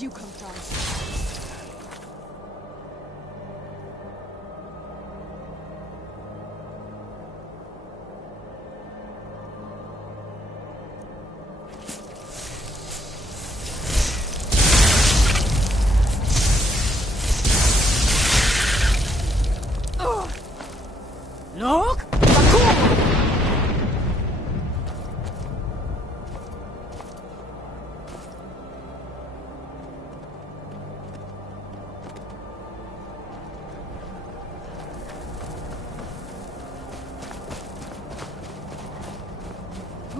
Where'd you come from? Look!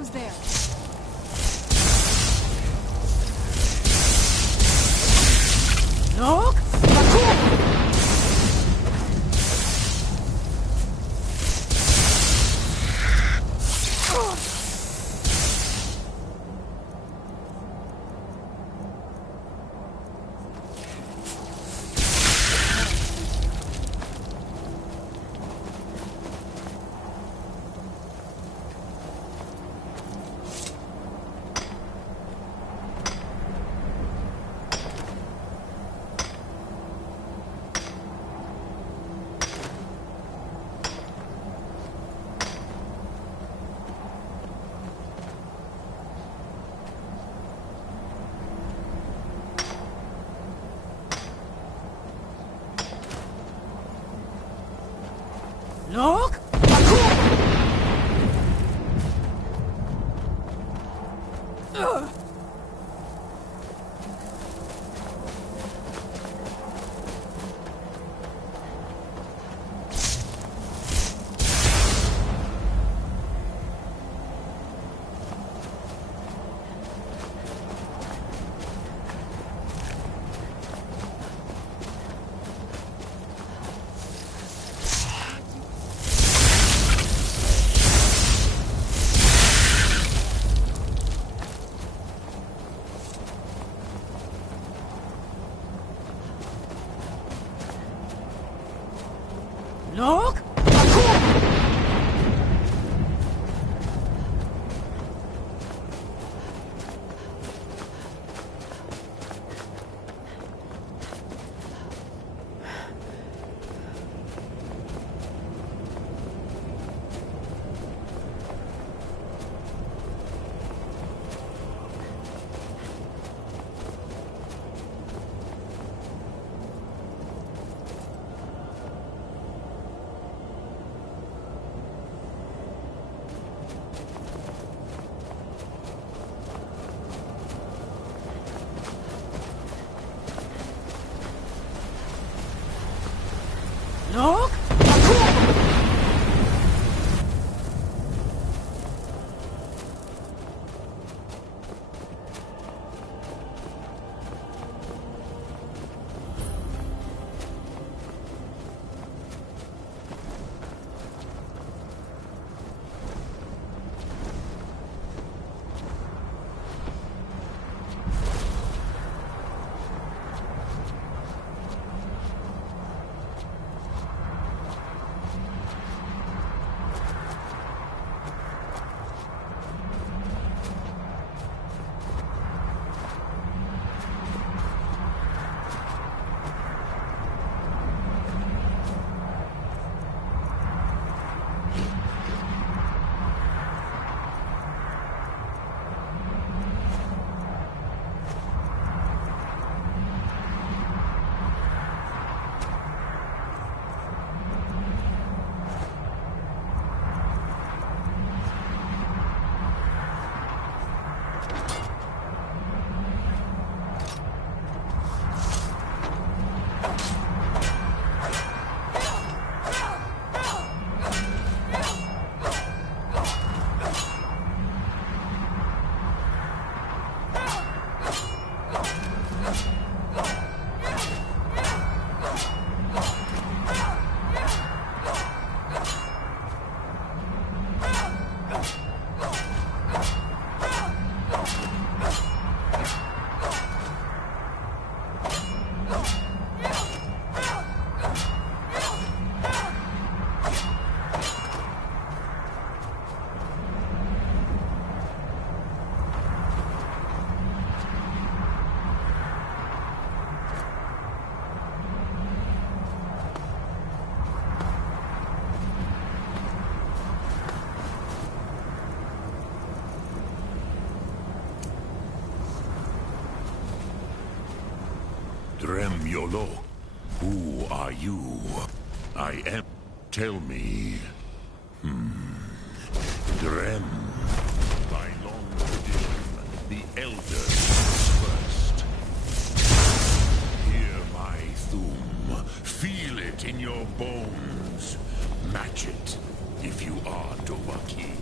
Who's there? Look! Look! Drem Yolo, who are you? I am... Tell me. Drem. By long tradition, the elders first. Hear my thum. Feel it in your bones. Match it, if you are Dovahkiin.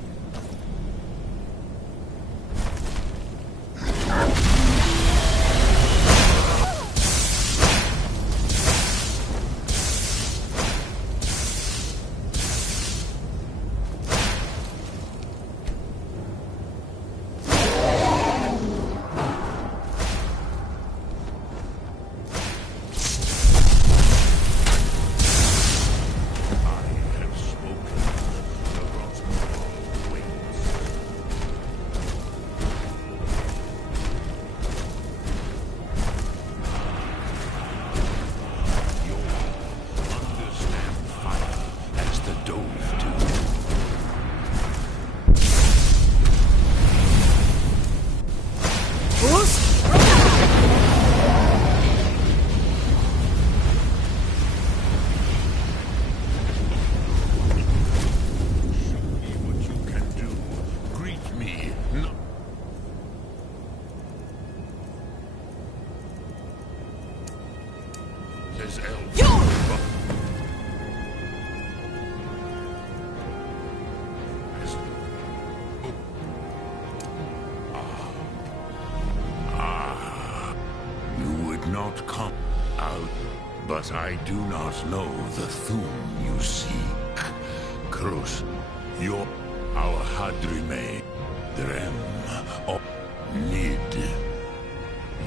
Not come out, but I do not know the thum you seek. Krus, your our Hadrime, Drem, or Nid.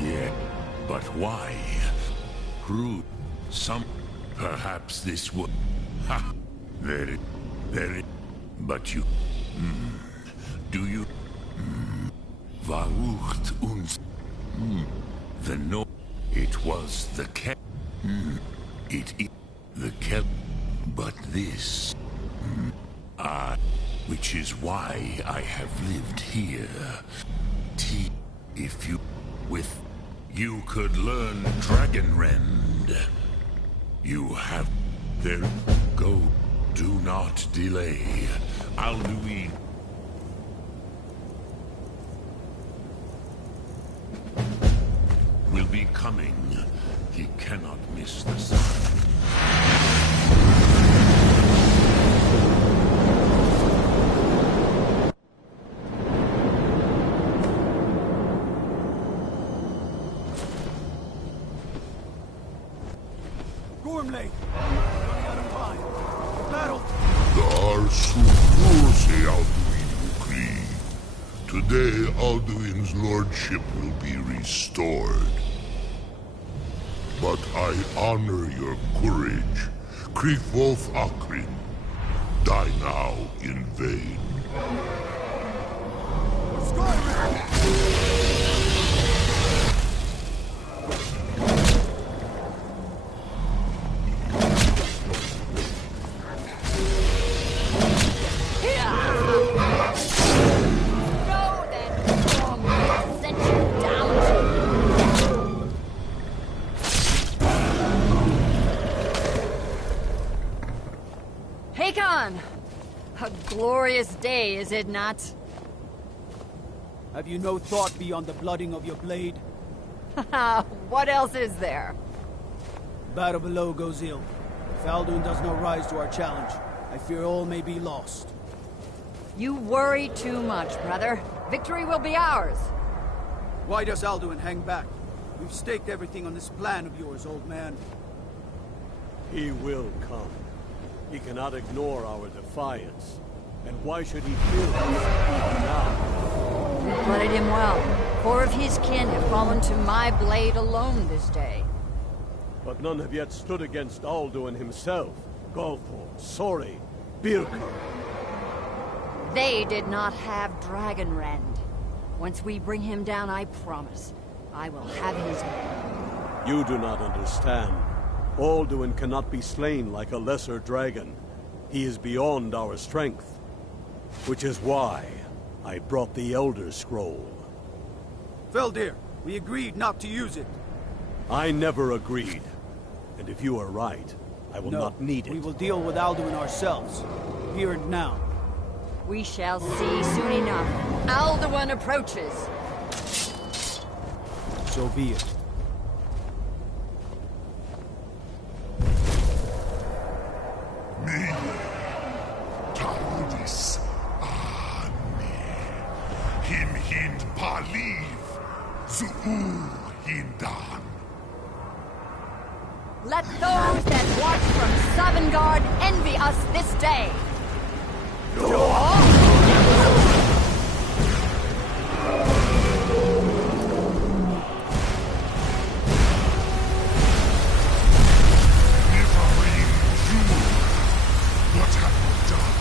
Yeah, but why? Crude, some, perhaps this would. Ha! Very, but you, do you, Varucht uns, the no. It was the Kel. It is the Kel. But this. Which is why I have lived here. If you. You could learn Dragonrend. You have. There. Go. Do not delay. Alduin. Will be coming. He cannot miss the sun. Gormley! Running out of time. Battle! Dar Sukurse Alduin Ukri. Today, Alduin's lordship will be restored. But I honor your courage. Kriegwolf Akrin. Die now in vain. Skyrim! A glorious day, is it not? Have you no thought beyond the blooding of your blade? What else is there? Battle below goes ill. If Alduin does not rise to our challenge, I fear all may be lost. You worry too much, brother. Victory will be ours. Why does Alduin hang back? We've staked everything on this plan of yours, old man. He will come. He cannot ignore our defiance. And why should he fear us even now? You blooded him well. 4 of his kin have fallen to my blade alone this day. But none have yet stood against Alduin himself. Golthor, Sori, Birka. They did not have Dragonrend. Once we bring him down, I promise, I will have his men. You do not understand. Alduin cannot be slain like a lesser dragon. He is beyond our strength. Which is why I brought the Elder Scroll. Feldir, we agreed not to use it. I never agreed. And if you are right, I will not need it. We will deal with Alduin ourselves. Here and now. We shall see soon enough. Alduin approaches. So be it. Me, Taudis, Ani, Him Hind Paliv, Zuu Hindan. Let those that watch from Sovngarde envy us this day. What have you done?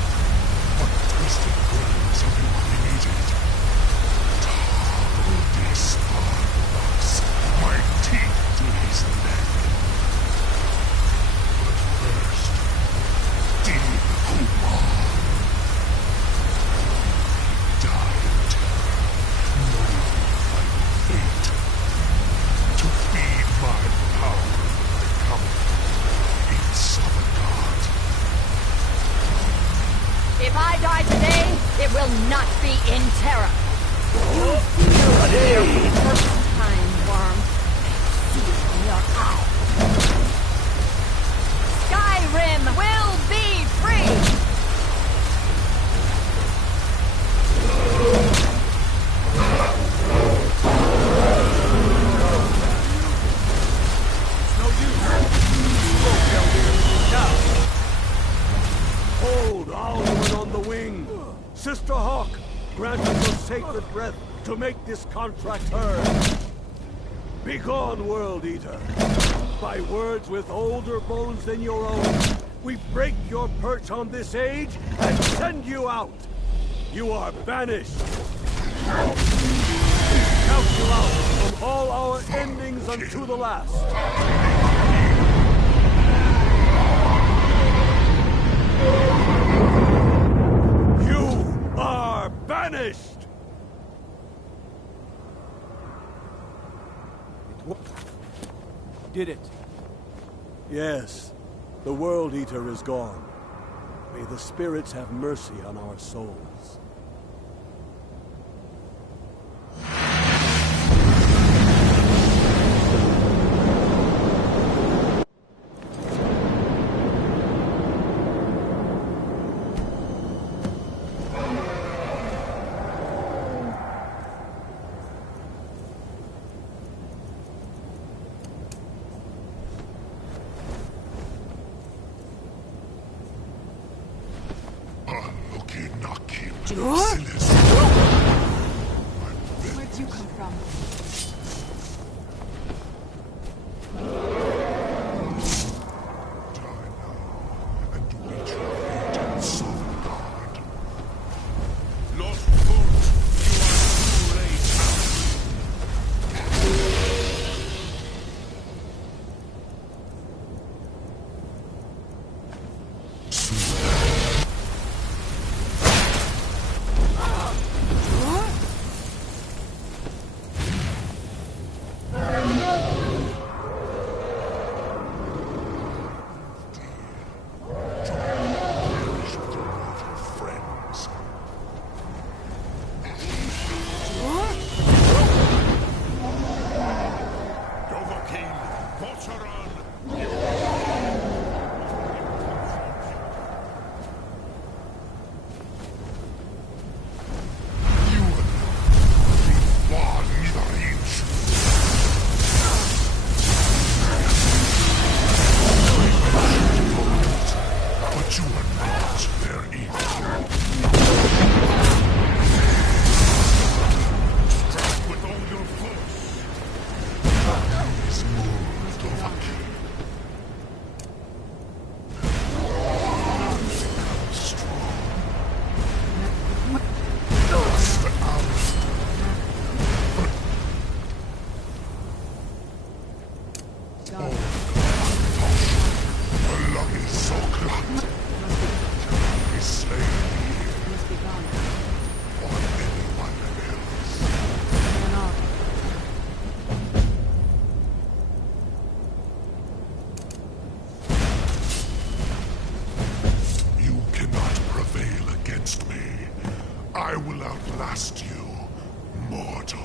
What twisted words have you created? Taudis Arvas, my teeth to his neck. But first, Deep Kumar. Die in terror, knowing your final fate. To feed my power and my comfort in Sovngarde. If I die today, it will not be in terror. First time, worm. I see it in your eye. Skyrim will be free! No use. Go, Keldir. Now. Hold Alduin on the wing! Sister Hawk, grant us your sacred breath to make this contract heard. Begone, World Eater! By words with older bones than your own, we break your perch on this age and send you out! You are banished! We count you out from all our endings unto the last! You are banished! Did it. Yes, the World Eater is gone. May the spirits have mercy on our souls. Where'd you come from? Lost foot, you are too late. I will outlast you, mortal.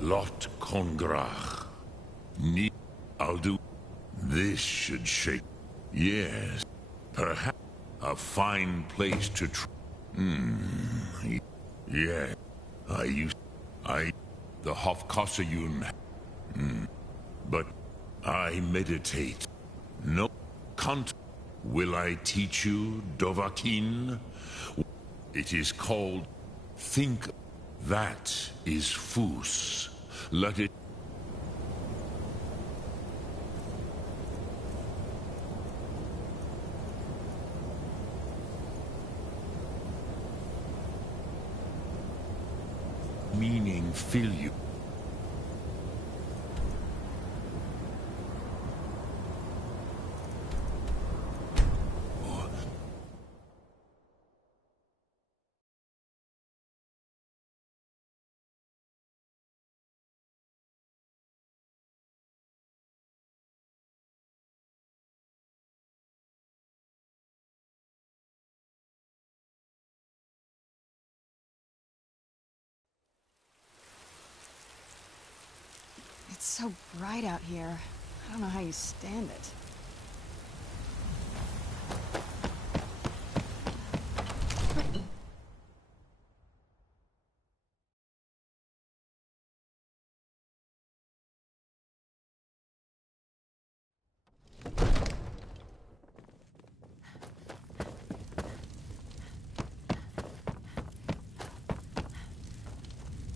Lot Congrach. Ni I'll do. This should shake. Yes. Perhaps a fine place to Yeah. The Hofkossayun. But I meditate. No cont. Will I teach you, Dovahkiin? It is called Think. That is Fus. Let it. Meaning fill you. It's so bright out here. I don't know how you stand it.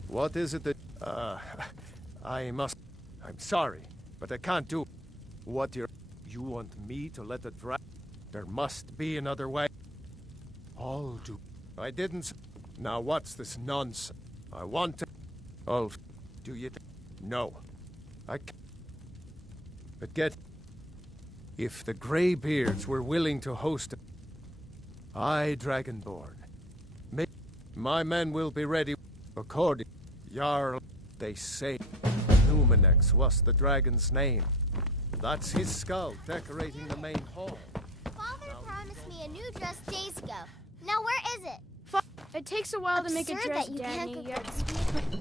What is it that... I'm sorry, but I can't do... What You want me to let it dry? There must be another way. I'll do... I didn't... Now what's this nonsense? I want to... Oh, do you... No. I can't... But get... If the Greybeards were willing to host... I, Dragonborn... My men will be ready... According... Jarl... They say... Luminex was the dragon's name. That's his skull decorating the main hall. Father promised me a new dress days ago. Now where is it? It takes a while to make a Absurd dress, that you Danny. can't You cook have to-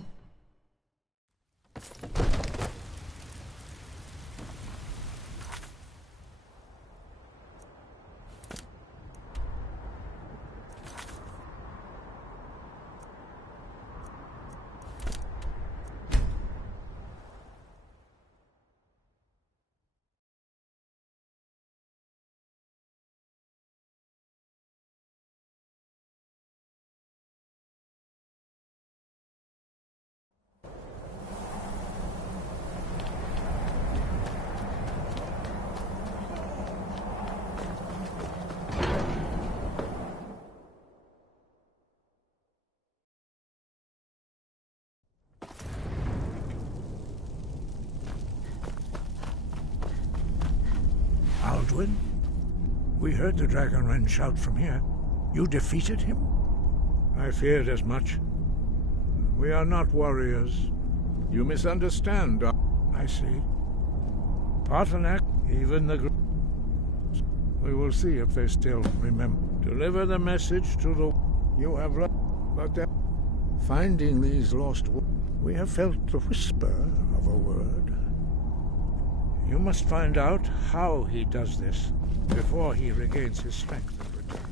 Alduin? We heard the Dragonren shout from here. You defeated him? I feared as much. We are not warriors. You misunderstand. I see. Paarthurnax, even the... We will see if they still remember. Deliver the message to the... You have... But finding these lost... We have felt the whisper of a word. You must find out how he does this before he regains his strength and returns.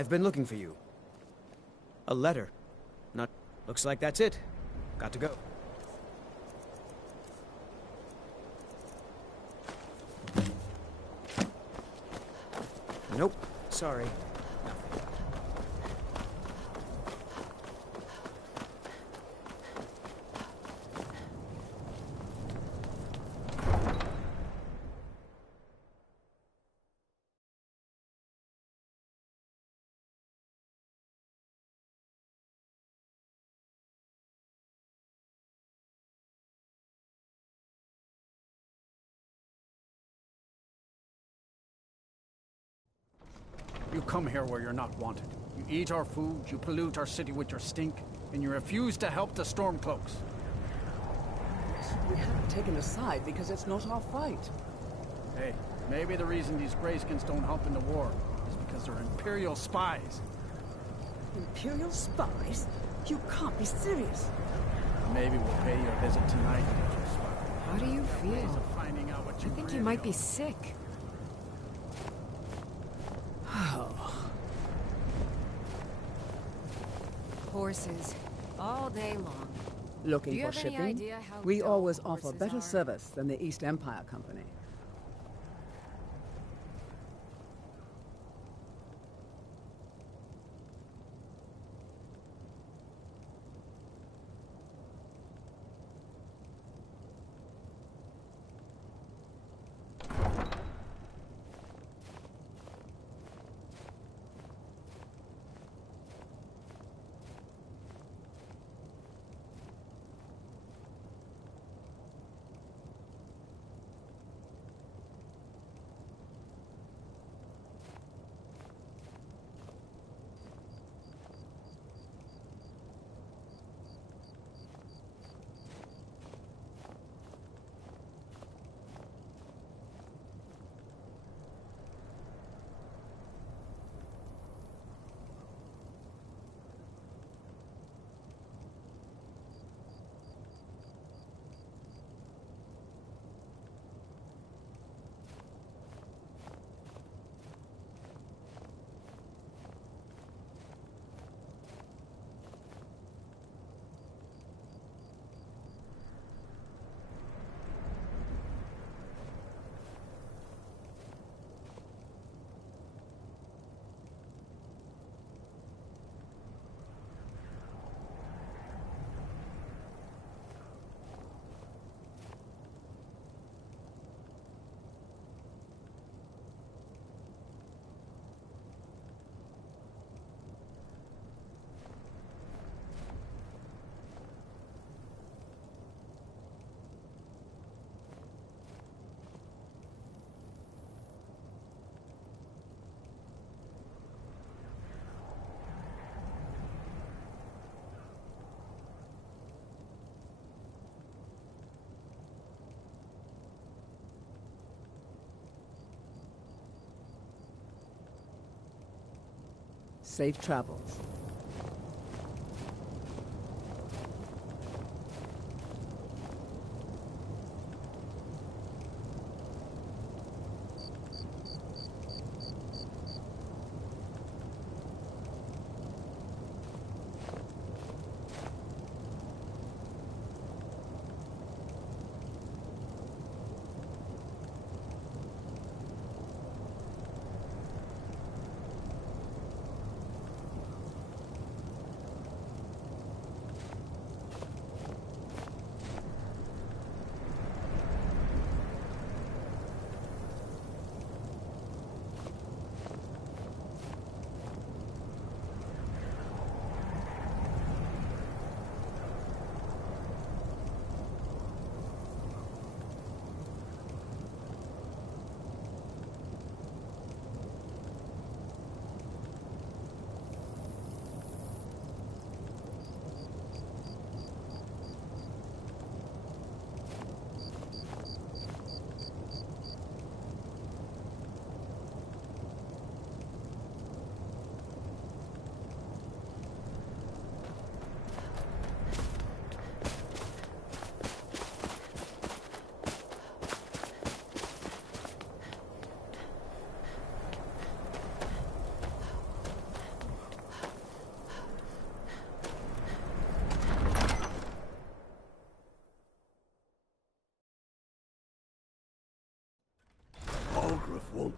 I've been looking for you. A letter. Not... Looks like that's it. Got to go. Nope. Sorry. You come here where you're not wanted. You eat our food, you pollute our city with your stink, and you refuse to help the Stormcloaks. We haven't taken a side because it's not our fight. Hey, maybe the reason these Greyskins don't help in the war is because they're Imperial spies. Imperial spies? You can't be serious. Maybe we'll pay you a visit tonight. How do you Ways feel? of finding out what I you think really you might be are. sick. Horses, all day long. Do Looking you for have any shipping? idea how We dull always offer horses better are? service than the East Empire Company. Safe travels.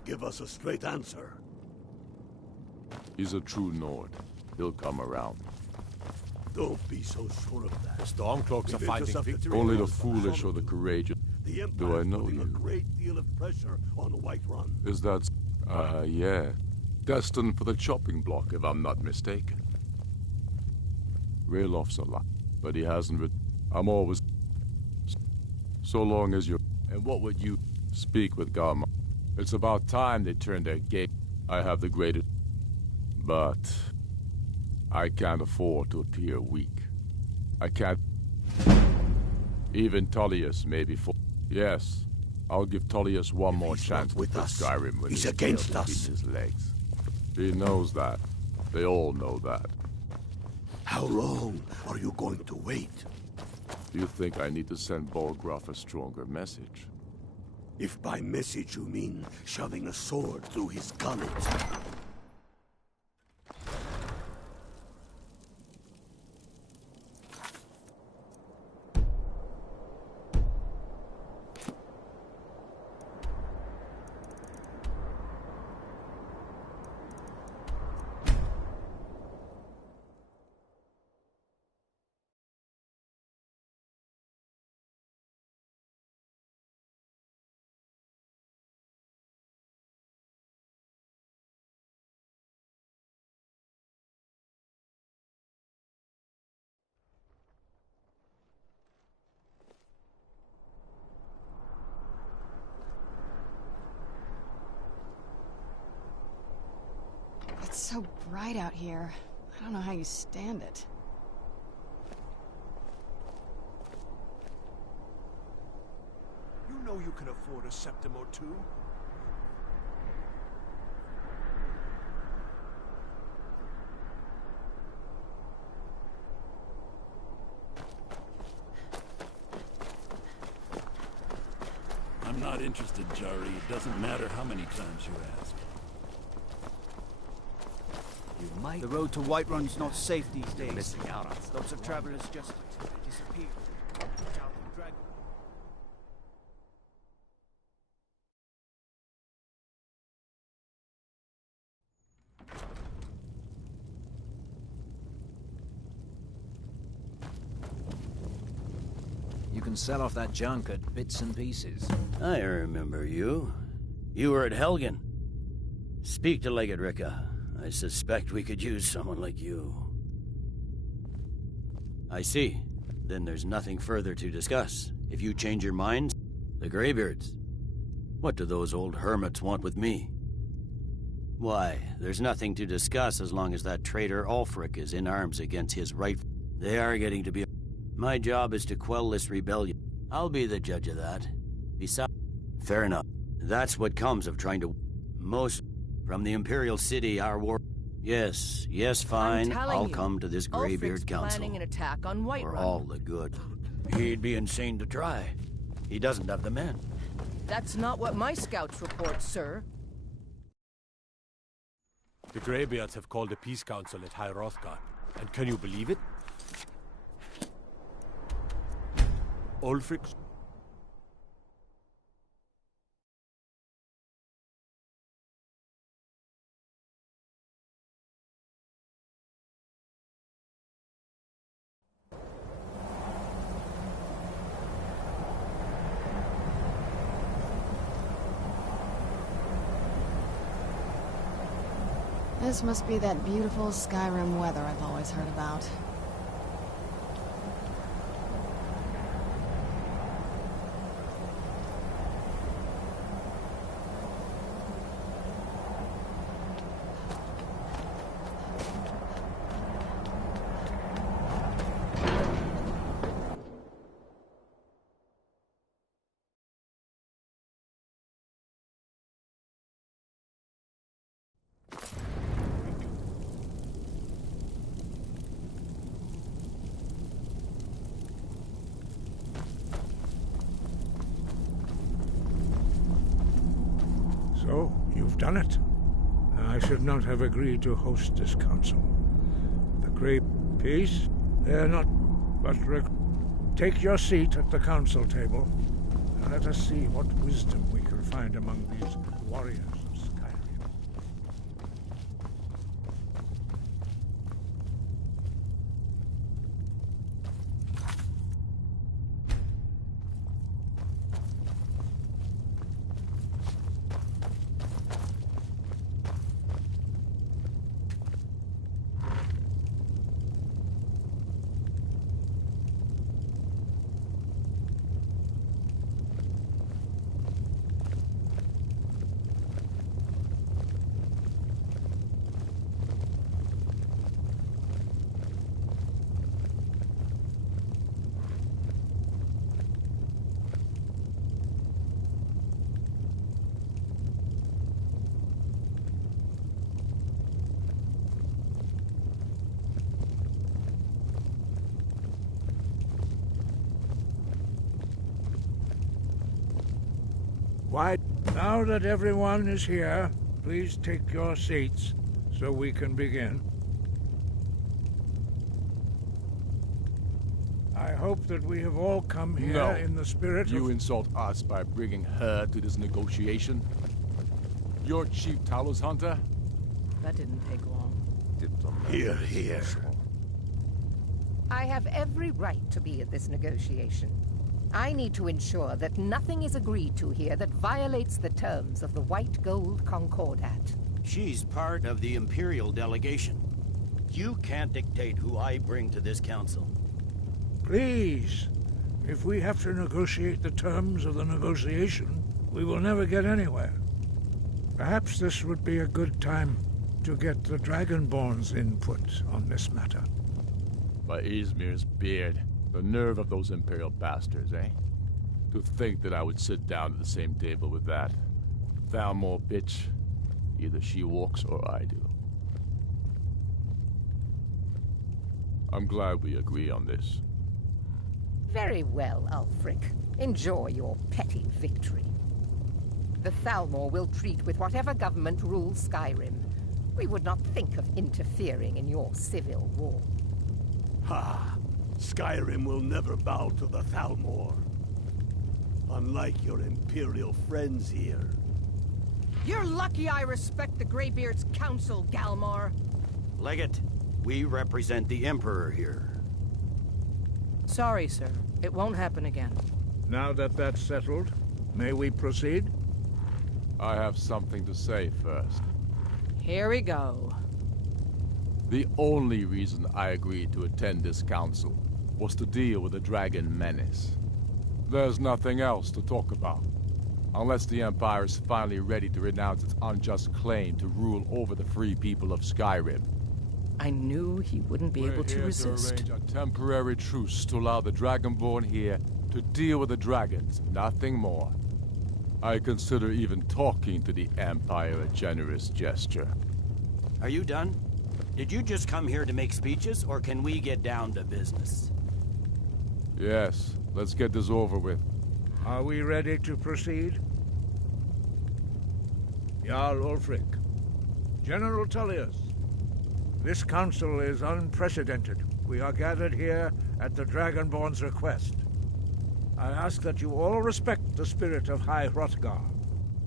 not give us a straight answer. He's a true Nord. He'll come around. Don't be so sure of that. Stormcloaks are We finding just have to victory. Only the trust foolish or the Solomon. courageous. The Empire Do I is know putting a you? great deal of pressure on Whiterun. Is that... yeah. Destined for the chopping block, if I'm not mistaken. Railof's a lot, but he hasn't I'm always... So long as you... And what would you... Speak with Garma. It's about time they turned their gate. I have the greatest... But... I can't afford to appear weak. I can't... Even Tullius may be for... Yes, I'll give Tullius one more chance with with us, Skyrim when he's he against failed to us. keep his legs. He knows that. They all know that. How long are you going to wait? You think I need to send Bolgraf a stronger message? If by message you mean shoving a sword through his gullet. It's so bright out here. I don't know how you stand it. You know you can afford a septim or two. I'm not interested, Jari. It doesn't matter how many times you ask. You might... The road to Whiterun's not safe these days. Missing out on lots of travelers just disappear. Watch out for dragon. You can sell off that junk at bits and pieces. I remember you. You were at Helgen. Speak to Legate Ricka. I suspect we could use someone like you. I see. Then there's nothing further to discuss. If you change your minds, the Greybeards. What do those old hermits want with me? Why, there's nothing to discuss as long as that traitor Ulfric is in arms against his right. They are getting to be... My job is to quell this rebellion. I'll be the judge of that. Besides... Fair enough. That's what comes of trying to... Most... From the Imperial City, our war... Yes, fine. I'll come to this Greybeard Council. Planning an attack on Whiterun. For all the good. He'd be insane to try. He doesn't have the men. That's not what my scouts report, sir. The Greybeards have called a peace council at High Hrothgar. And can you believe it? Ulfric's... This must be that beautiful Skyrim weather I've always heard about. So, you've done it. I should not have agreed to host this council. The Great Peace, they're not but take your seat at the council table, and let us see what wisdom we can find among these warriors of Why? Now that everyone is here, please take your seats so we can begin. I hope that we have all come here in the spirit You of... insult us by bringing her to this negotiation? You're Chief Talos Hunter? That didn't take long. Here, here. I have every right to be at this negotiation. I need to ensure that nothing is agreed to here that violates the terms of the White Gold Concordat. She's part of the Imperial delegation. You can't dictate who I bring to this council. Please, if we have to negotiate the terms of the negotiation, we will never get anywhere. Perhaps this would be a good time to get the Dragonborn's input on this matter. By Izmir's beard. The nerve of those Imperial bastards, eh? To think that I would sit down at the same table with that Thalmor bitch. Either she walks or I do. I'm glad we agree on this. Very well, Ulfric. Enjoy your petty victory. The Thalmor will treat with whatever government rules Skyrim. We would not think of interfering in your civil war. Ha! Skyrim will never bow to the Thalmor. Unlike your Imperial friends here. You're lucky I respect the Greybeard's counsel, Galmar. Legate, we represent the Emperor here. Sorry, sir. It won't happen again. Now that that's settled, may we proceed? I have something to say first. Here we go. The only reason I agreed to attend this council was to deal with the dragon menace. There's nothing else to talk about. Unless the Empire is finally ready to renounce its unjust claim to rule over the free people of Skyrim. I knew he wouldn't be able to resist. We're here to arrange a temporary truce to allow the Dragonborn here to deal with the dragons, nothing more. I consider even talking to the Empire a generous gesture. Are you done? Did you just come here to make speeches, or can we get down to business? Yes, let's get this over with. Are we ready to proceed? Jarl Ulfric, General Tullius, this council is unprecedented. We are gathered here at the Dragonborn's request. I ask that you all respect the spirit of High Hrothgar,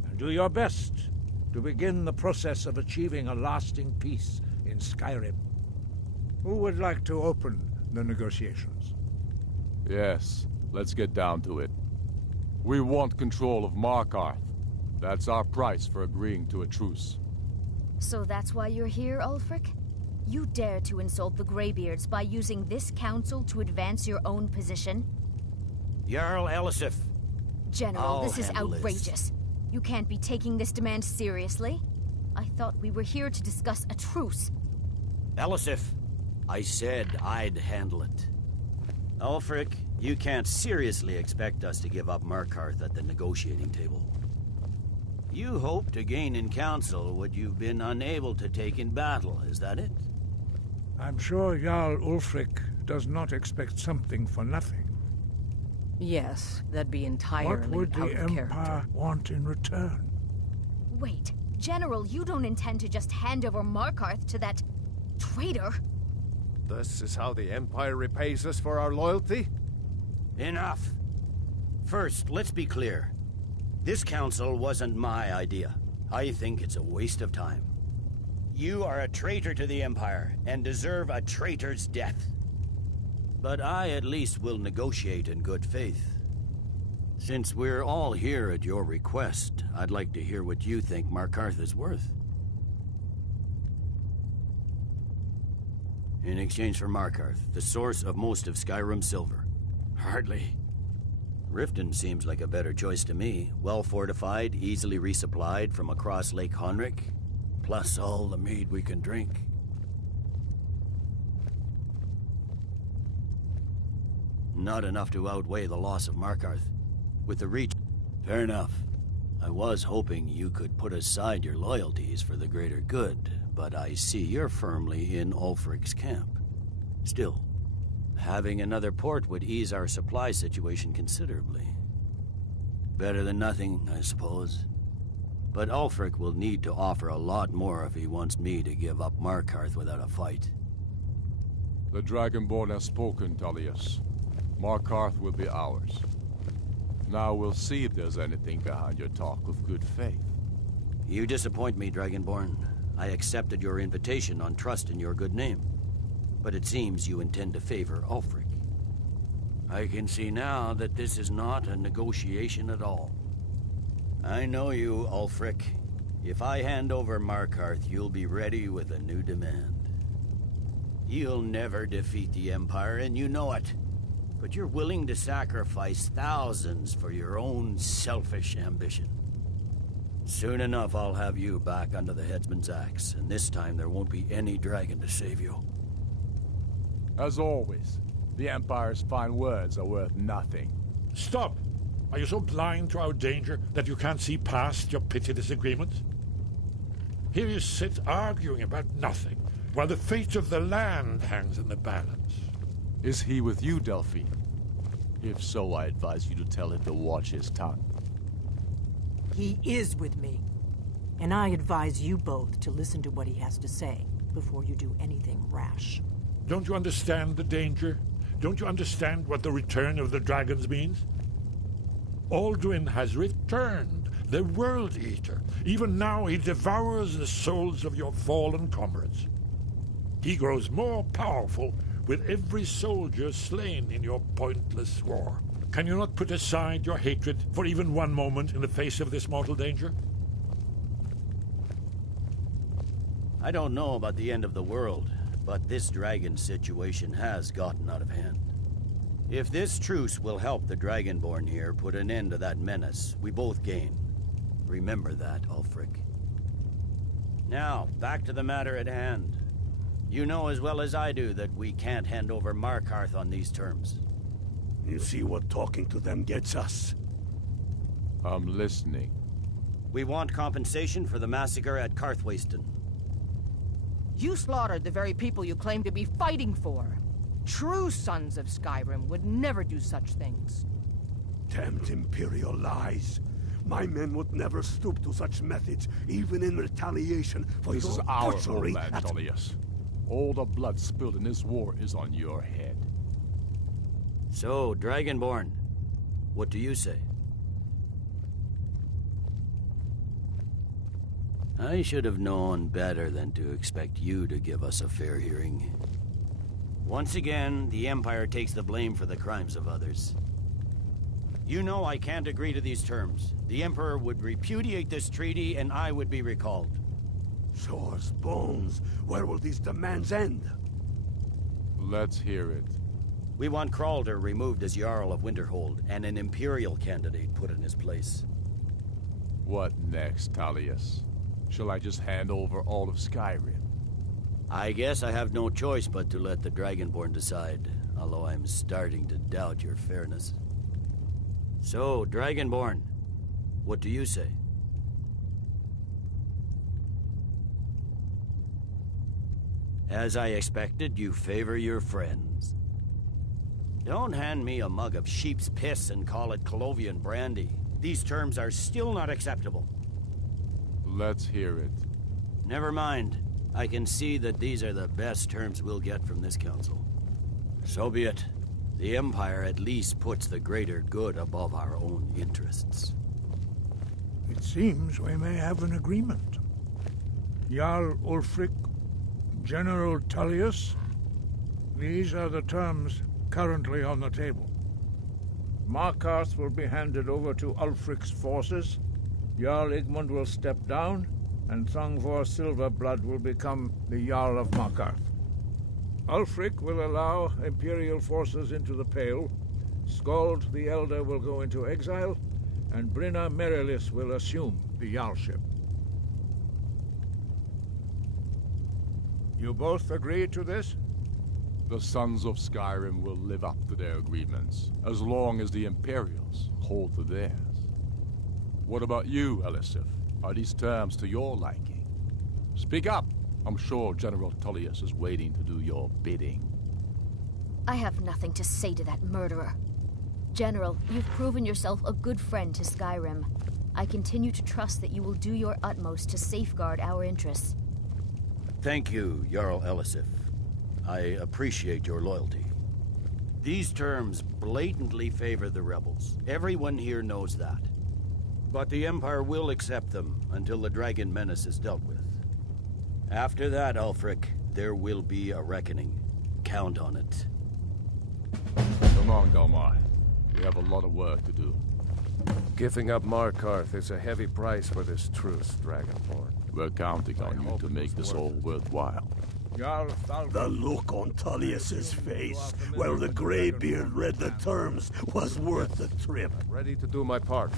and do your best to begin the process of achieving a lasting peace in Skyrim. Who would like to open the negotiations? Yes, let's get down to it. We want control of Markarth. That's our price for agreeing to a truce. So that's why you're here, Ulfric? You dare to insult the Greybeards by using this council to advance your own position? Jarl Elisif. General, this is outrageous. You can't be taking this demand seriously. I thought we were here to discuss a truce. Elisif, I said I'd handle it. Ulfric, you can't seriously expect us to give up Markarth at the negotiating table. You hope to gain in council what you've been unable to take in battle, is that it? I'm sure Jarl Ulfric does not expect something for nothing. Yes, that'd be entirely What would out the of Empire character. want in return? Wait, General, you don't intend to just hand over Markarth to that traitor? This is how the Empire repays us for our loyalty? Enough. First, let's be clear. This council wasn't my idea. I think it's a waste of time. You are a traitor to the Empire, and deserve a traitor's death. But I at least will negotiate in good faith. Since we're all here at your request, I'd like to hear what you think Markarth is worth. In exchange for Markarth, the source of most of Skyrim's silver. Hardly. Riften seems like a better choice to me. Well fortified, easily resupplied from across Lake Honric, plus all the mead we can drink. Not enough to outweigh the loss of Markarth. With the reach... Fair enough. I was hoping you could put aside your loyalties for the greater good, but I see you're firmly in Ulfric's camp. Still, having another port would ease our supply situation considerably. Better than nothing, I suppose. But Ulfric will need to offer a lot more if he wants me to give up Markarth without a fight. The Dragonborn has spoken, Tullius. Markarth will be ours. Now we'll see if there's anything behind your talk of good faith. You disappoint me, Dragonborn. I accepted your invitation on trust in your good name. But it seems you intend to favor Ulfric. I can see now that this is not a negotiation at all. I know you, Ulfric. If I hand over Markarth, you'll be ready with a new demand. You'll never defeat the Empire, and you know it. But you're willing to sacrifice thousands for your own selfish ambition. Soon enough, I'll have you back under the headsman's axe, and this time there won't be any dragon to save you. As always, the Empire's fine words are worth nothing. Stop! Are you so blind to our danger that you can't see past your petty disagreements? Here you sit arguing about nothing, while the fate of the land hangs in the balance. Is he with you, Delphine? If so, I advise you to tell him to watch his tongue. He is with me. And I advise you both to listen to what he has to say before you do anything rash. Don't you understand the danger? Don't you understand what the return of the dragons means? Alduin has returned, the World Eater. Even now he devours the souls of your fallen comrades. He grows more powerful with every soldier slain in your pointless war. Can you not put aside your hatred for even one moment in the face of this mortal danger? I don't know about the end of the world, but this dragon situation has gotten out of hand. If this truce will help the Dragonborn here put an end to that menace, we both gain. Remember that, Ulfric. Now, back to the matter at hand. You know as well as I do that we can't hand over Markarth on these terms. You see what talking to them gets us? I'm listening. We want compensation for the massacre at Karthwasten. You slaughtered the very people you claim to be fighting for. True sons of Skyrim would never do such things. Damned Imperial lies. My men would never stoop to such methods, even in retaliation for this your is our butchery homeland, at... Tullius. All the blood spilled in this war is on your head. So, Dragonborn, what do you say? I should have known better than to expect you to give us a fair hearing. Once again, the Empire takes the blame for the crimes of others. You know I can't agree to these terms. The Emperor would repudiate this treaty, and I would be recalled. Shore's bones. Where will these demands end? Let's hear it. We want Kralder removed as Jarl of Winterhold, and an Imperial candidate put in his place. What next, Tullius? Shall I just hand over all of Skyrim? I guess I have no choice but to let the Dragonborn decide, although I'm starting to doubt your fairness. So, Dragonborn, what do you say? As I expected, you favor your friends. Don't hand me a mug of sheep's piss and call it Colovian brandy. These terms are still not acceptable. Let's hear it. Never mind. I can see that these are the best terms we'll get from this council. So be it. The Empire at least puts the greater good above our own interests. It seems we may have an agreement. Jarl Ulfric, General Tullius, these are the terms currently on the table. Markarth will be handed over to Ulfric's forces, Jarl Igmund will step down, and Thongvor Silverblood will become the Jarl of Markarth. Ulfric will allow Imperial forces into the Pale, Skald the Elder will go into exile, and Brinna Merilis will assume the Jarlship. You both agree to this? The Sons of Skyrim will live up to their agreements, as long as the Imperials hold to theirs. What about you, Elisif? Are these terms to your liking? Speak up! I'm sure General Tullius is waiting to do your bidding. I have nothing to say to that murderer. General, you've proven yourself a good friend to Skyrim. I continue to trust that you will do your utmost to safeguard our interests. Thank you, Jarl Elisif. I appreciate your loyalty. These terms blatantly favor the rebels. Everyone here knows that. But the Empire will accept them until the Dragon Menace is dealt with. After that, Ulfric, there will be a reckoning. Count on it. Come on, Galmar. We have a lot of work to do. Giving up Markarth is a heavy price for this truce, Dragonborn. We're counting on you to make this all worthwhile. The look on Tullius's face, where the Greybeard read the terms, was worth the trip. Ready to do my part.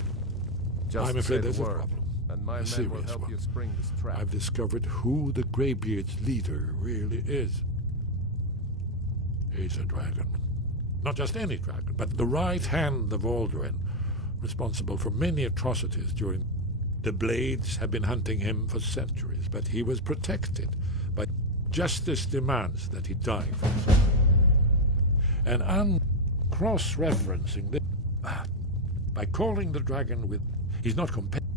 Just I'm afraid there's a word, problem. and my A men will serious help one. you spring this trap. I've discovered who the Greybeard's leader really is. He's a dragon. Not just any dragon, but the right hand of Alduin, responsible for many atrocities during... The Blades have been hunting him for centuries, but he was protected by... Justice demands that he die for his crime. And I'm cross-referencing this by calling the dragon with... He's not competitive.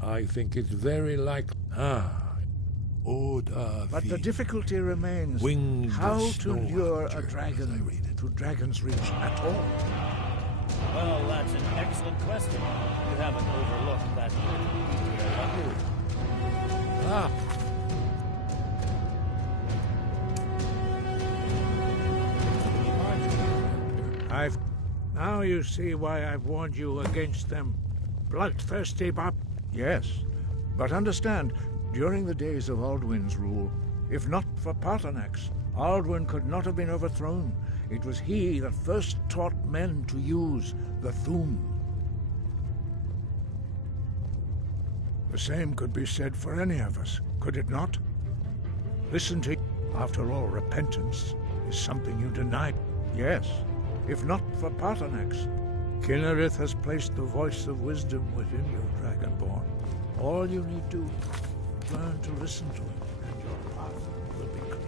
I think it's very likely... But the difficulty remains Winged how to snow lure archer, a dragon to Dragon's Reach at all. Well, that's an excellent question. You haven't overlooked that detail. Now you see why I've warned you against them. Bloodthirsty Yes, but understand, during the days of Alduin's rule, if not for Paarthurnax, Alduin could not have been overthrown. It was he that first taught men to use the Thu'um. The same could be said for any of us, could it not? Listen to... After all, repentance is something you denied. Yes, if not for Paarthurnax. Kinnerith has placed the voice of wisdom within you, Dragonborn. All you need to learn to listen to him, and your path will be clear.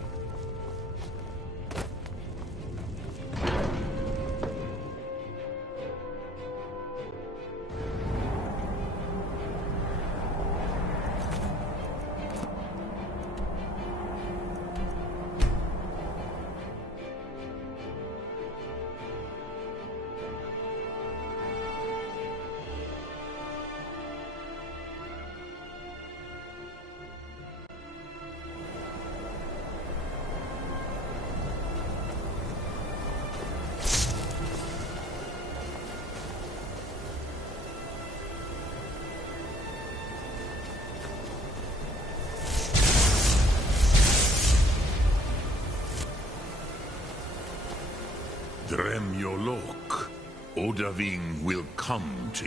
Dremjolok, Odahviing will come to...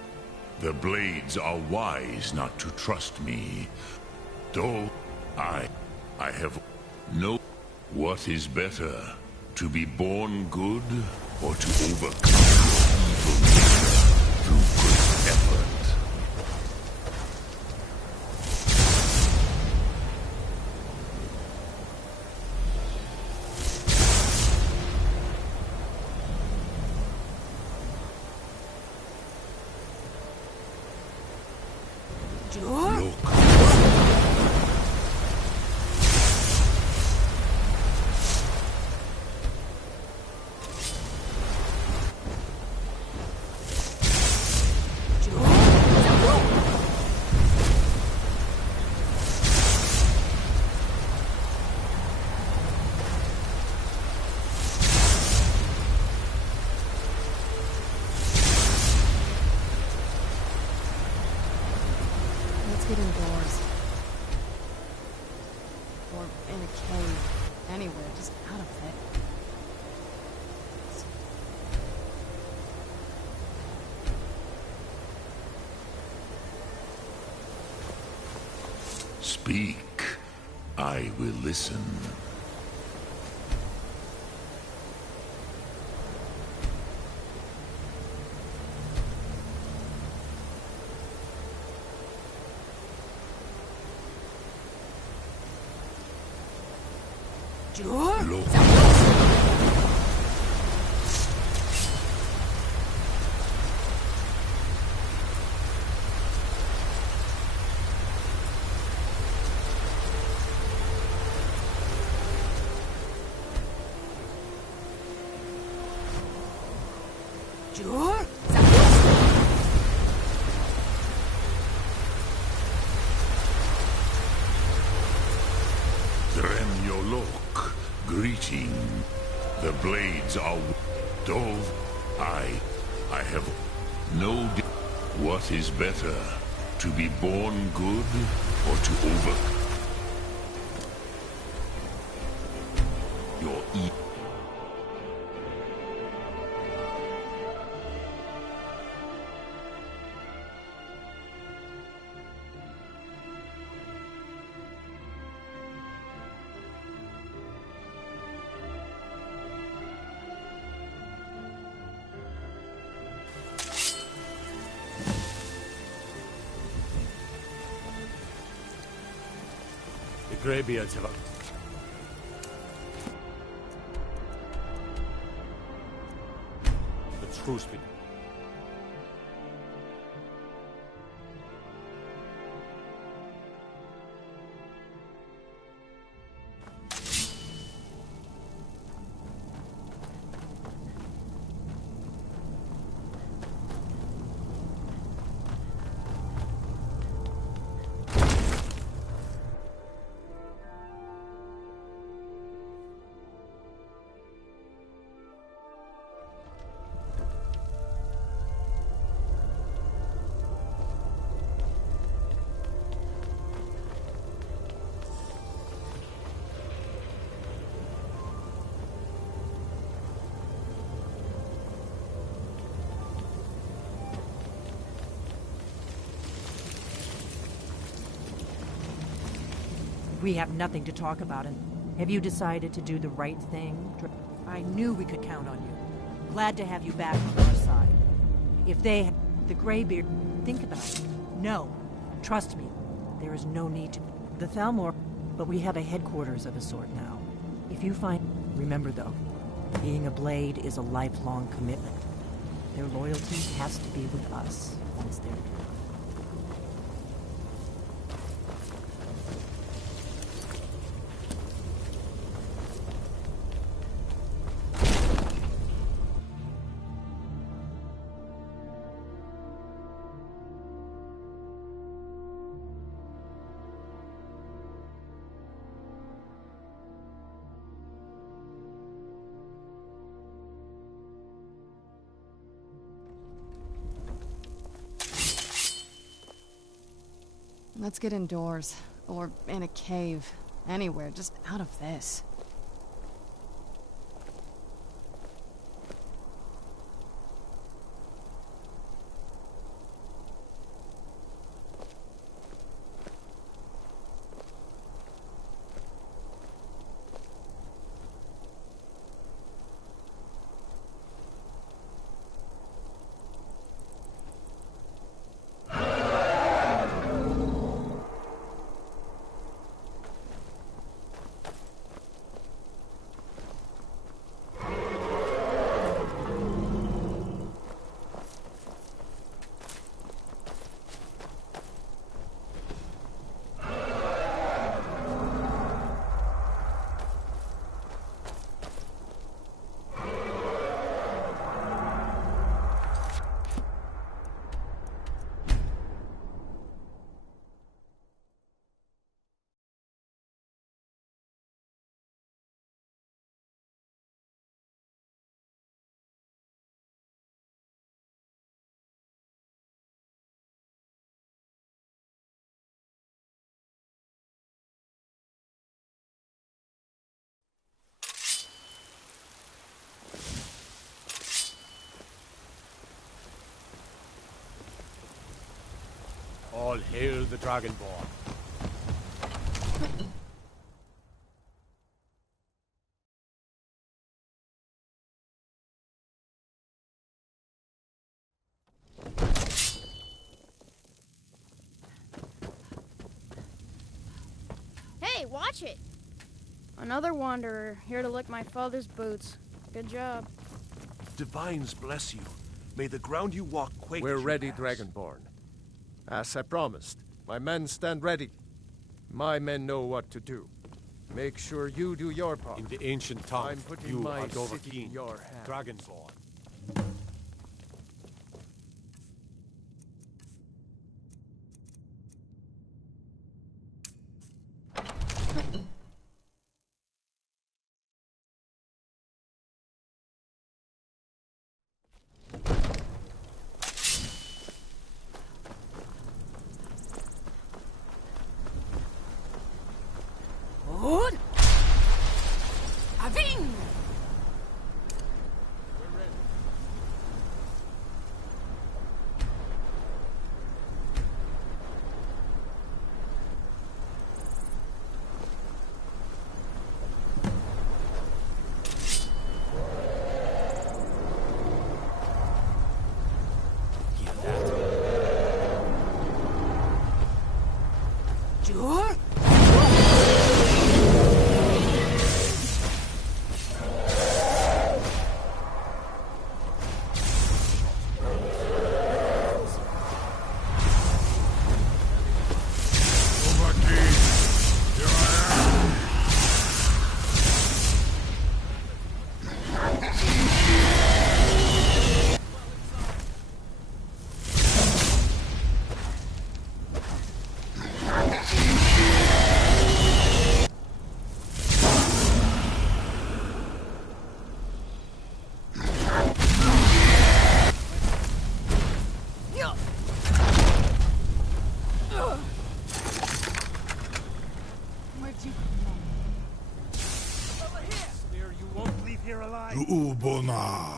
The Blades are wise not to trust me. Though I have no... What is better, to be born good, or to overcome your evil nature through great effort? Get indoors. Or in a cave. Anywhere, just out of it. Speak. I will listen. waiting. The blades are dull. I have no... What is better, to be born good or to your evil? The Greybeards have... The truce be... We have nothing to talk about, and have you decided to do the right thing? I knew we could count on you. Glad to have you back on our side. If they... The Greybeard... Think about it. No. Trust me. There is no need to... The Thalmor... But we have a headquarters of a sort now. If you find... Remember, though, being a Blade is a lifelong commitment. Their loyalty has to be with us once they're... Let's get indoors. Or in a cave. Anywhere, just out of this. All hail the Dragonborn. Hey, watch it! Another wanderer, here to lick my father's boots. Good job. Divines bless you. May the ground you walk quake. We're as you ready, pass. Dragonborn. As I promised, my men stand ready. My men know what to do. Make sure you do your part. In the ancient tongue, I'm putting you my are city in Dovahkiin, your hands. Dragonborn. Ruubona,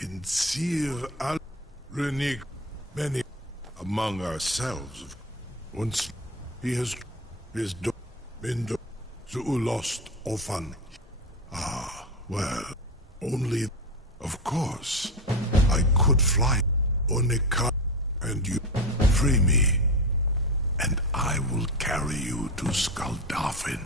Insir al Renig, many among ourselves. Once he has been lost often. Ah, well, only, of course, I could fly Onika and you free me, and I will carry you to Skaldafin.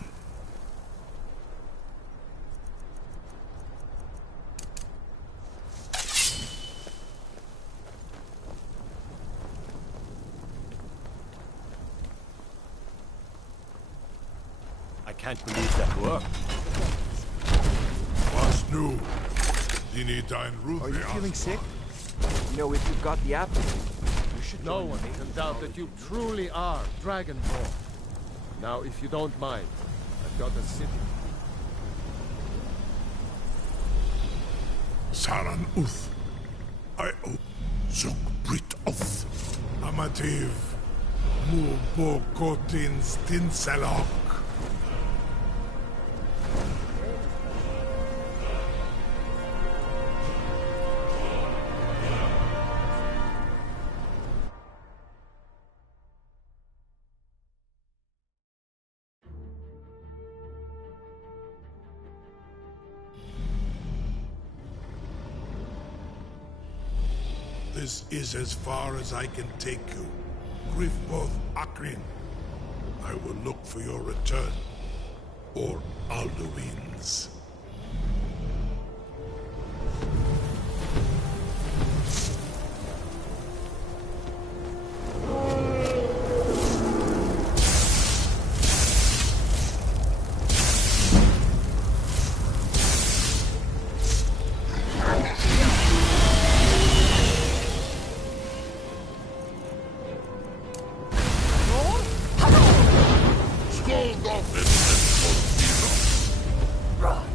I can't believe that worked. What's new? Are you feeling sick? You know, if you've got the apple, you should No one can doubt that you truly are Dragonborn. Now, if you don't mind, I've got a city. Saran Uth. I owe Zuk Brit Oth. Amativ. Mubokotin Stinselok. This is as far as I can take you. Grifboth Akrin. I will look for your return. Or Alduin's. Hold off and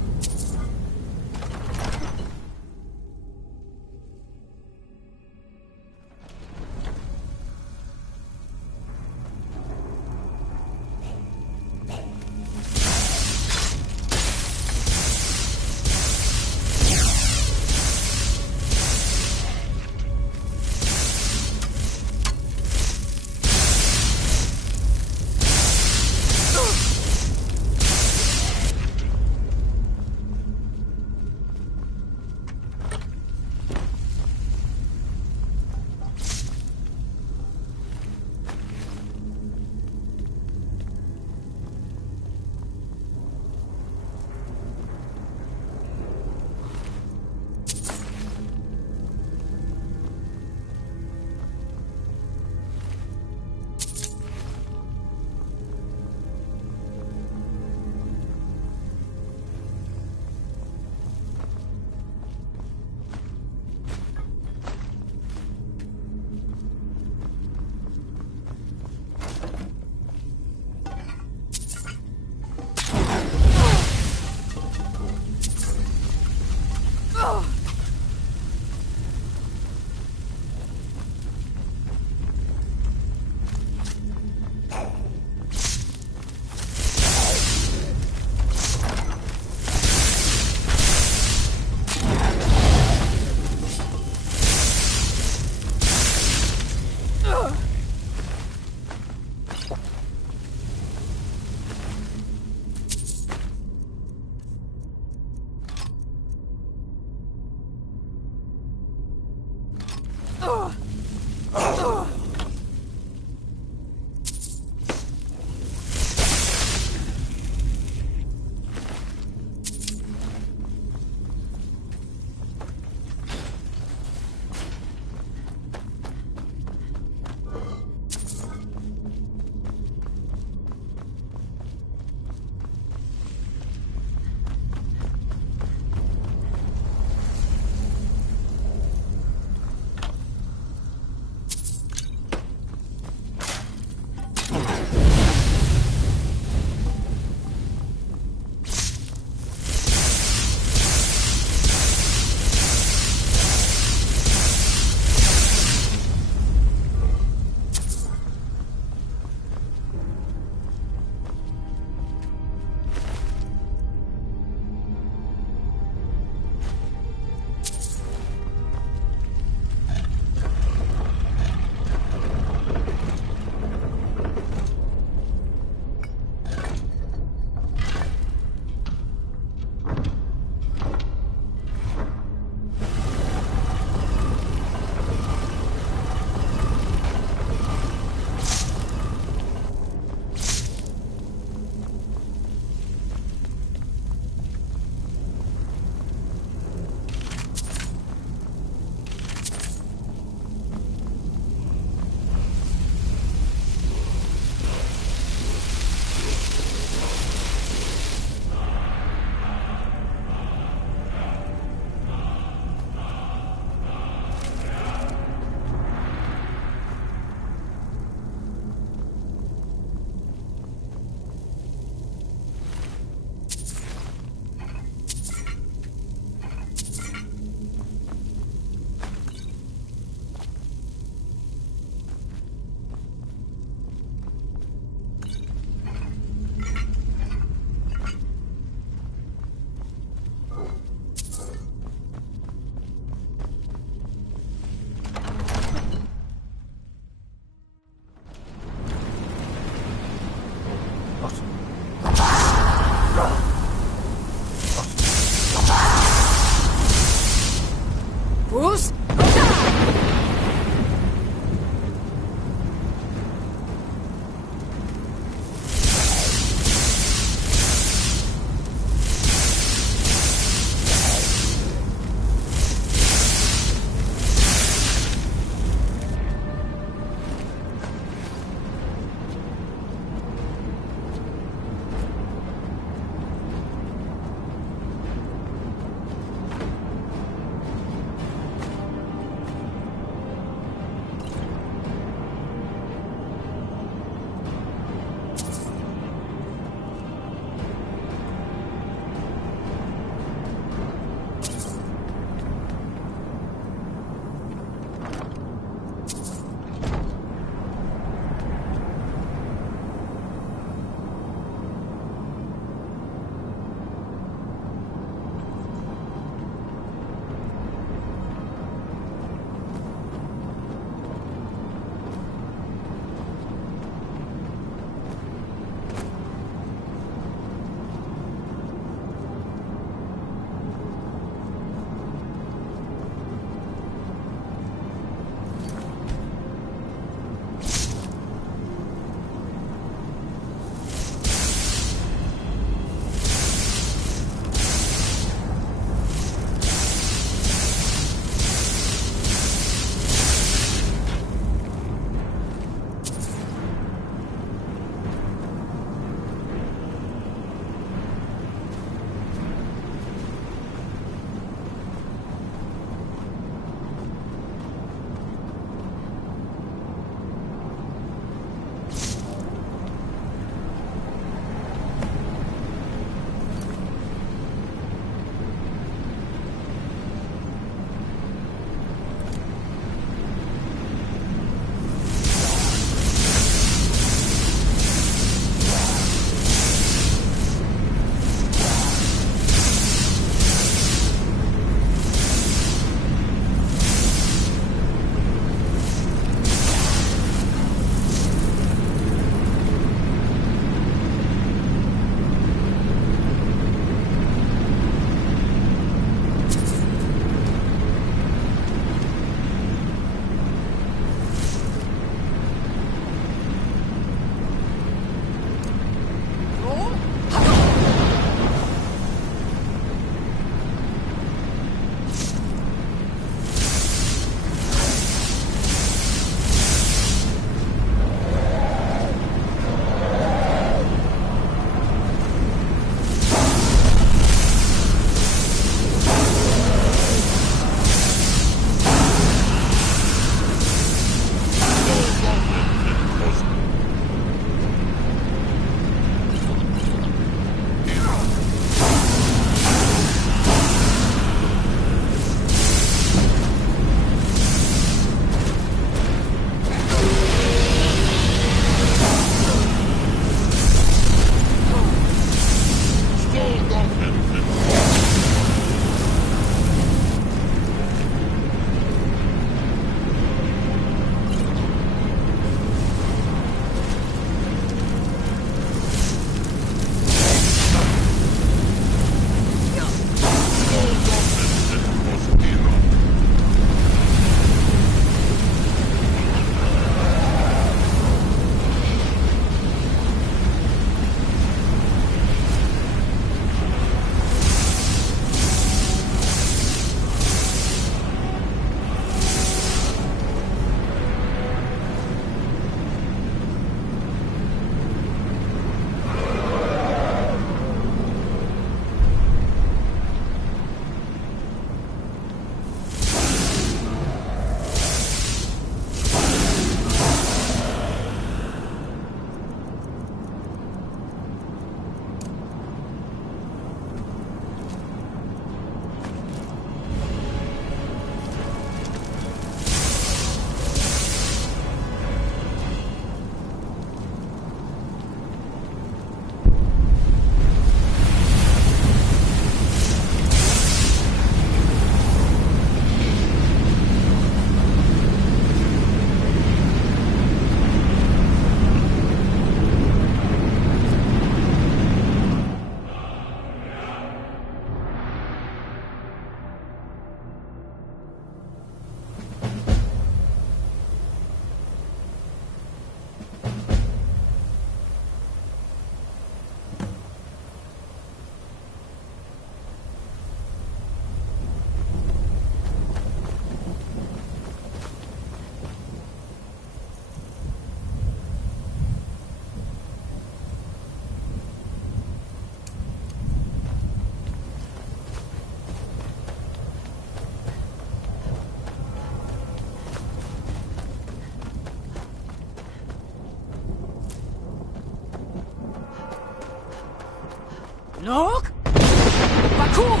Look! Bakur!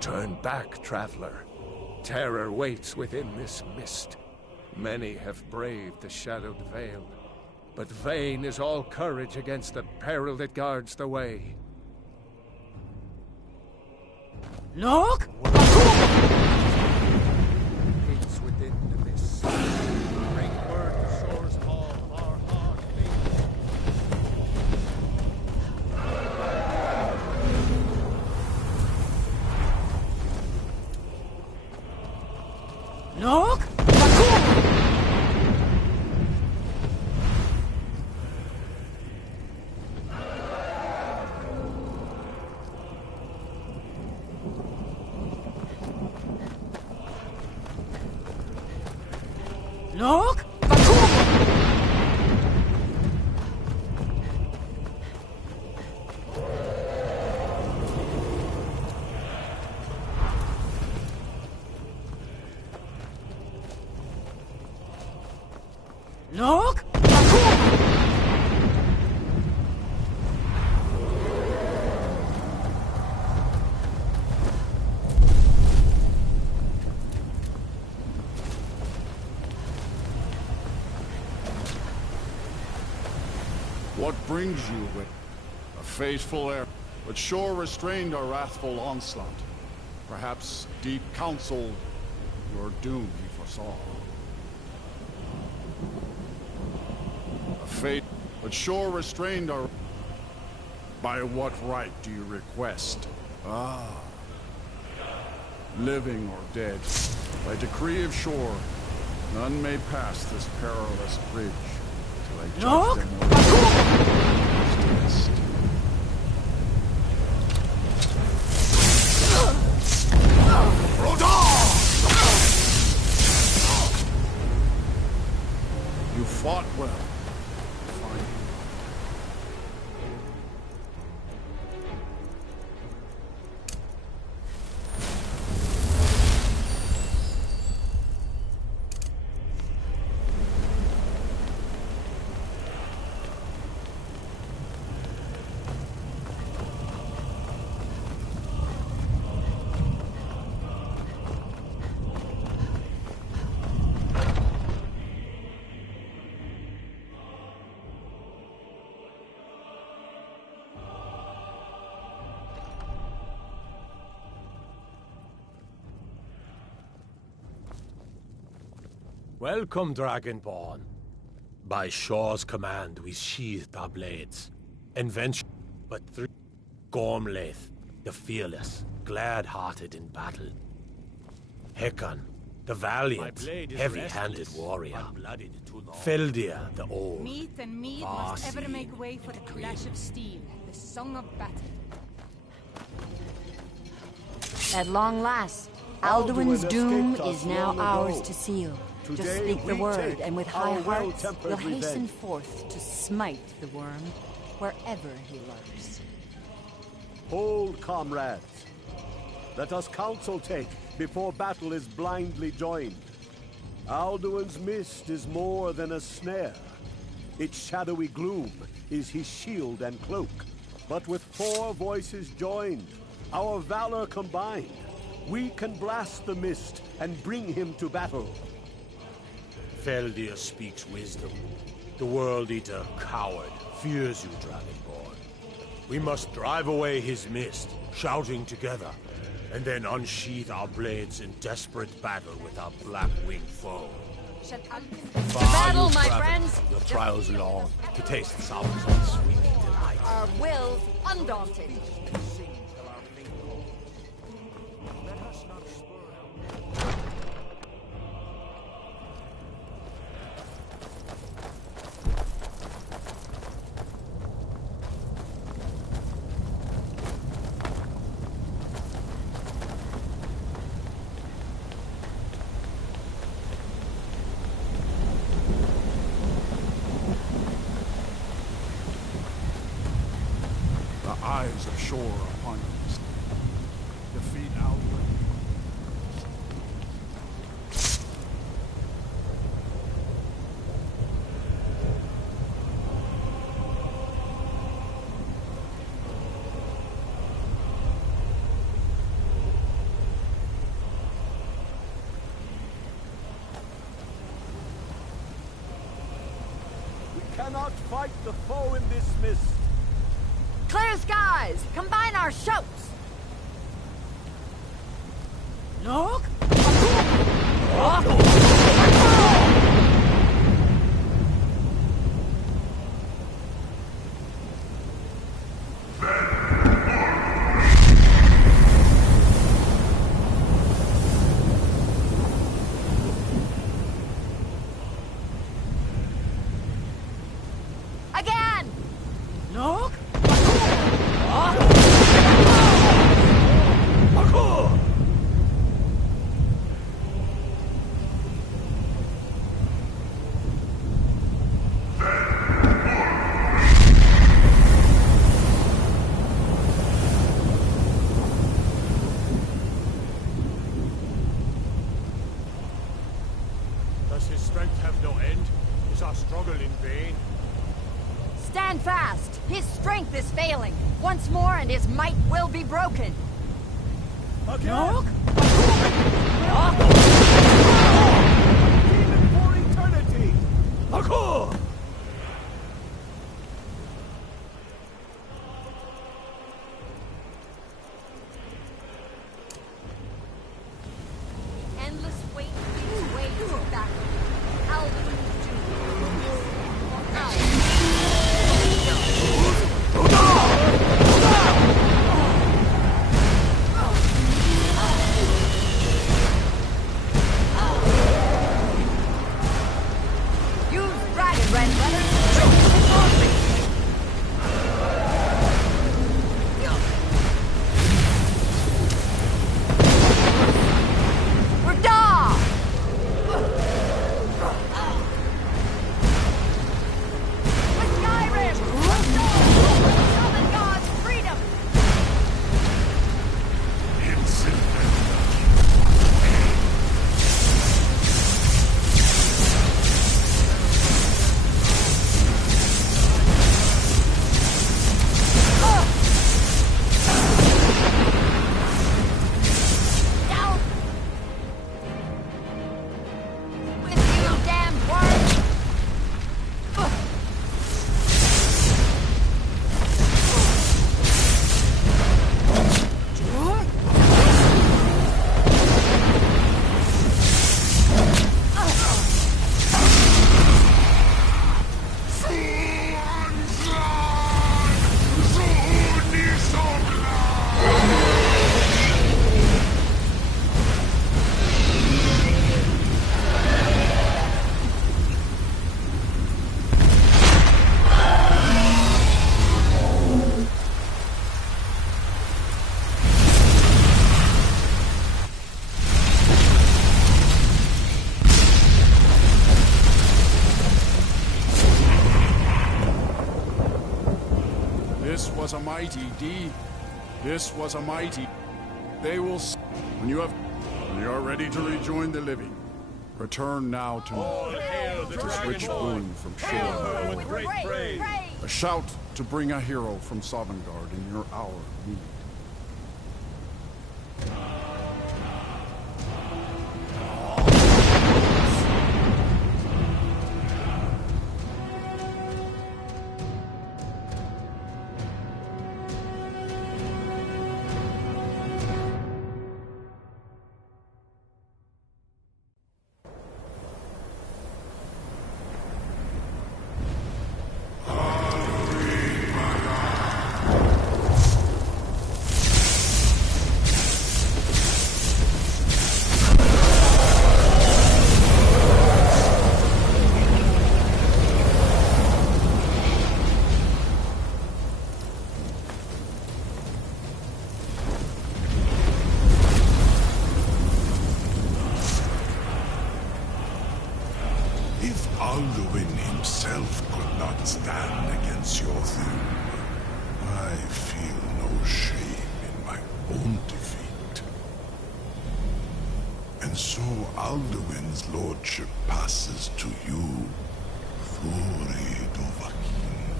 Turn back, traveler. Terror waits within this mist. Many have braved the shadowed veil, but vain is all courage against the peril that guards the way. Look! It's within the mist. Bring word to shores all our hard fate. Look! Look! Look! What brings you with a faithful heir, but sure restrained a wrathful onslaught. Perhaps deep counsel your doom he foresaw. A fate, but sure restrained a... By what right do you request? Ah. Living or dead, by decree of shore, none may pass this perilous bridge till I judge them test. You fought well. Fine. Welcome, Dragonborn. By Shaw's command, we sheathed our blades. And ventured but through Gormlaith, the fearless, glad-hearted in battle. Hecon, the valiant, heavy-handed warrior. Feldir, the old. Meat and mead must ever make way for the clash of steel, the song of battle. At long last, Alduin's doom is now ours to seal. Just speak the word, and with high hearts, we'll hasten forth to smite the worm wherever he lurks. Hold, comrades. Let us counsel take before battle is blindly joined. Alduin's mist is more than a snare. Its shadowy gloom is his shield and cloak. But with 4 voices joined, our valor combined, we can blast the mist and bring him to battle. Feldir speaks wisdom. The World Eater, coward, fears you, Dragonborn. We must drive away his mist, shouting together, and then unsheath our blades in desperate battle with our black-winged foe. To battle, my friends! Your trials long, to taste the sours and sweet delight. Our wills undaunted. Eyes of shore upon you. Defeat Alduin, cannot fight the foe in this mist. Clear skies! Combine our shouts! Look! Again! Look! Does his strength have no end? Is our struggle in vain? Stand fast! His strength is failing. Once more and his might will be broken. Again! Demon for eternity! Parkour! Endless wait leads way to battle. Alvin's doom will be Use dragon red letters to break the boundary. We're done! With Skyrim! Summon God's freedom! Down! With you, damned worm! This was a mighty deed. This was a mighty. They will. When you are ready to rejoin the living, return now to this rich boon from shore. A shout to bring a hero from Sovngarde in your hour of need. Alduin himself could not stand against your doom. I feel no shame in my own defeat. And so Alduin's lordship passes to you, Thuri Dovahkiin.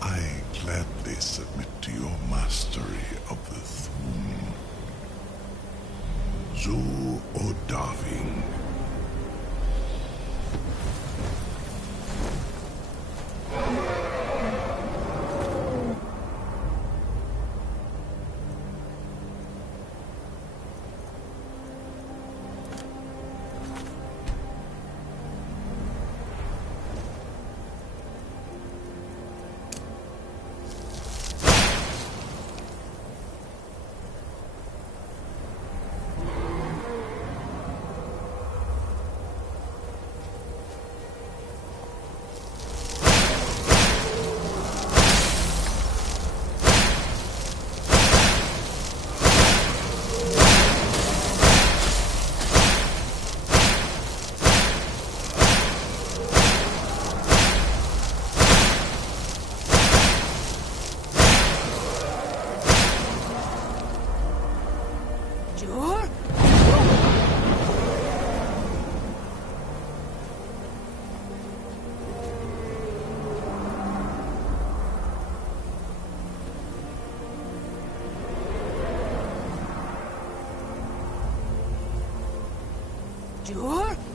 I gladly submit to your mastery of the Thum. Zu Odaving. Sure? Sure?